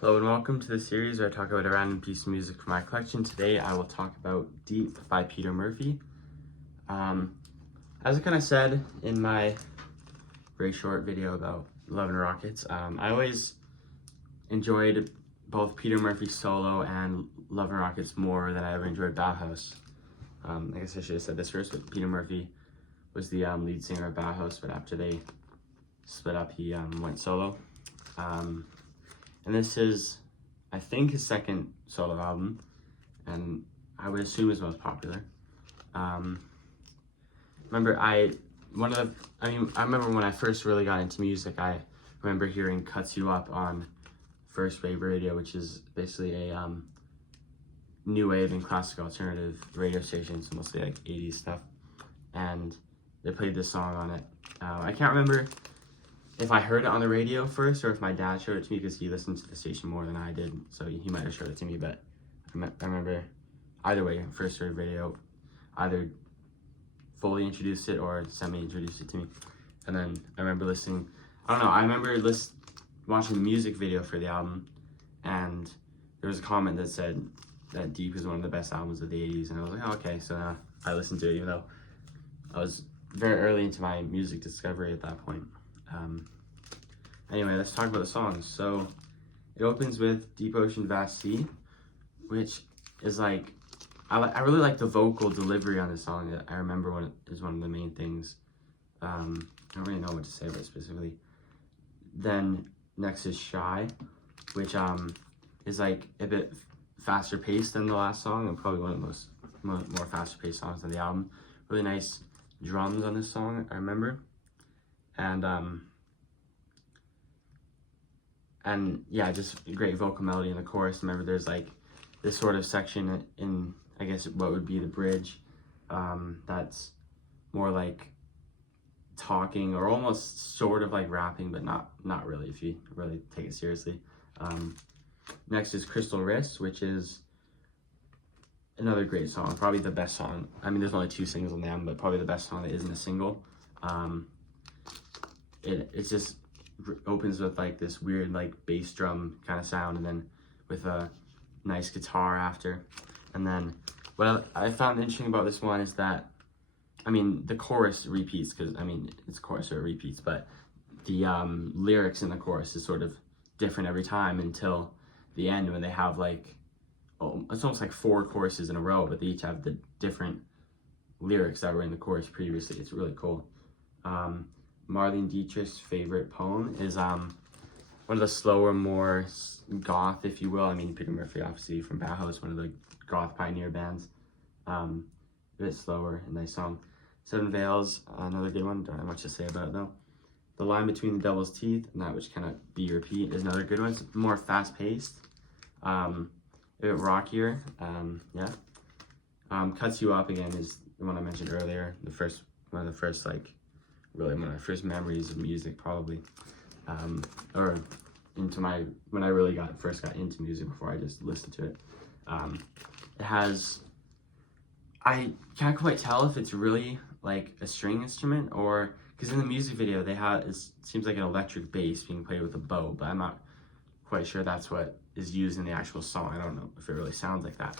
Hello and welcome to the series where I talk about a random piece of music from my collection. Today I will talk about Deep by Peter Murphy. As I kind of said in my very short video about Love and Rockets, I always enjoyed both Peter Murphy solo and Love and Rockets more than I ever enjoyed Bauhaus. I guess I should have said this first, but Peter Murphy was the lead singer of Bauhaus, but after they split up, he went solo. And this is, I think, his second solo album, and I would assume his most popular. I remember when I first really got into music, I remember hearing Cuts You Up on First Wave Radio, which is basically a new wave and classic alternative radio station. It's mostly like 80s stuff, and they played this song on it. I can't remember if I heard it on the radio first or if my dad showed it to me, because he listened to the station more than I did, so he might have showed it to me. But I remember either way, First Wave Radio either fully introduced it or semi-introduced it to me. And then I remember listening, I remember watching the music video for the album, and there was a comment that said that Deep is one of the best albums of the 80s, and I was like, oh, okay, so I listened to it, even though I was very early into my music discovery at that point. Anyway, let's talk about the songs. So it opens with Deep Ocean Vast Sea, which is like, I really like the vocal delivery on this song. I remember when it is one of the main things. I don't really know what to say about it specifically. Then next is Shy, which is like a bit faster paced than the last song, and probably one of the more faster paced songs on the album. Really nice drums on this song, I remember. And yeah, just a great vocal melody in the chorus. Remember, there's like this sort of section in, I guess, what would be the bridge, that's more like talking or almost sort of like rapping, but not really if you really take it seriously. Next is Crystal Wrist, which is another great song, probably the best song. I mean, there's only 2 singles on the album, but probably the best song that isn't a single. It's just opens with like this weird like bass drum kind of sound, and then with a nice guitar after. And then what I found interesting about this one is that, I mean, the chorus repeats, because I mean it's a chorus, so it repeats, but the lyrics in the chorus is sort of different every time until the end, when they have like, it's almost like 4 choruses in a row, but they each have the different lyrics that were in the chorus previously. It's really cool. Marlene Dietrich's favorite poem is one of the slower, more goth, if you will. I mean, Peter Murphy, obviously from Bauhaus, one of the goth pioneer bands. A bit slower, a nice song. Seven Veils, another good one. Don't have much to say about it though. The Line Between the Devil's Teeth, and That Which Cannot Be Repeat, is another good one. It's more fast paced, a bit rockier. Cuts You Up again is the one I mentioned earlier. One of the first like, really one of my first memories of music, probably, or when I really first got into music before I just listened to it. It has, I can't quite tell if it's really like a string instrument, or because in the music video it seems like an electric bass being played with a bow, but I'm not quite sure that's what is used in the actual song. I don't know if it really sounds like that.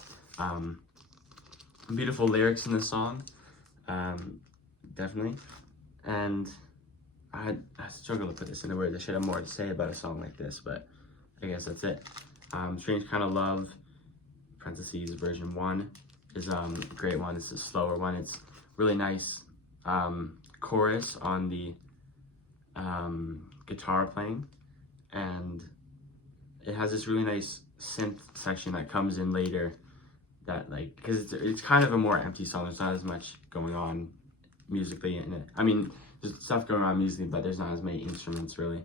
Beautiful lyrics in the song, definitely. And I struggle to put this into words. I should have more to say about a song like this, but I guess that's it. Strange Kind of Love, parentheses, version 1, is a great one. It's a slower one. It's really nice chorus on the guitar playing, and it has this really nice synth section that comes in later, that like, because it's kind of a more empty song. There's not as much going on musically in it. I mean, there's stuff going on musically, but there's not as many instruments really,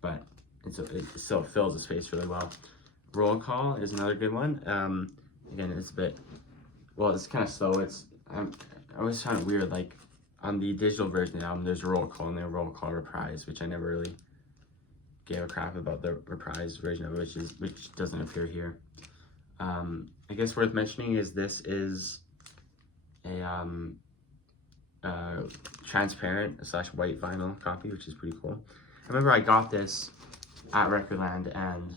but it still fills the space really well. Roll Call is another good one. Again, it's a bit, well, it's kind of slow. I always found it weird, like on the digital version of the album, there's a roll call and then a roll call reprise, which I never really gave a crap about the reprise version of it, which doesn't appear here. I guess worth mentioning is this is a transparent / white vinyl copy, which is pretty cool. I remember I got this at Recordland, and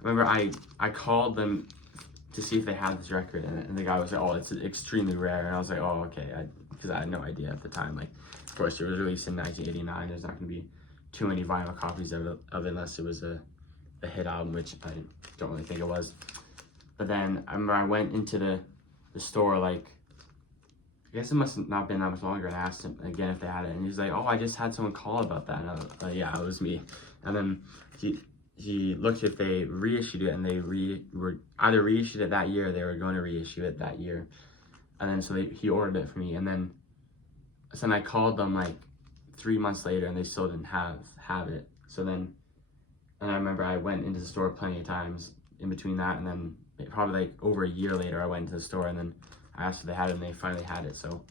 remember I called them to see if they had this record, and the guy was like, "Oh, it's extremely rare," and I was like, "Oh, okay," because I had no idea at the time. Like, of course, it was released in 1989. There's not going to be too many vinyl copies of it unless it was a hit album, which I don't really think it was. But then I remember I went into the store, like, I guess it must have not been that much longer, and I asked him again if they had it, and he's like, "Oh, I just had someone call about that," and I was like, "Yeah, it was me." And then he looked if they reissued it, and they were either reissued it that year, or they were going to reissue it that year. And then so he ordered it for me, and then I called them like 3 months later, and they still didn't have it. So then, and I remember I went into the store plenty of times in between that, and then probably like over a year later, I went into the store, and then I asked if they had it, and they finally had it. So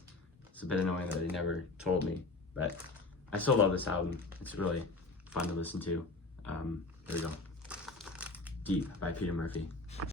it's a bit annoying that they never told me, but I still love this album. It's really fun to listen to. There we go. Deep by Peter Murphy.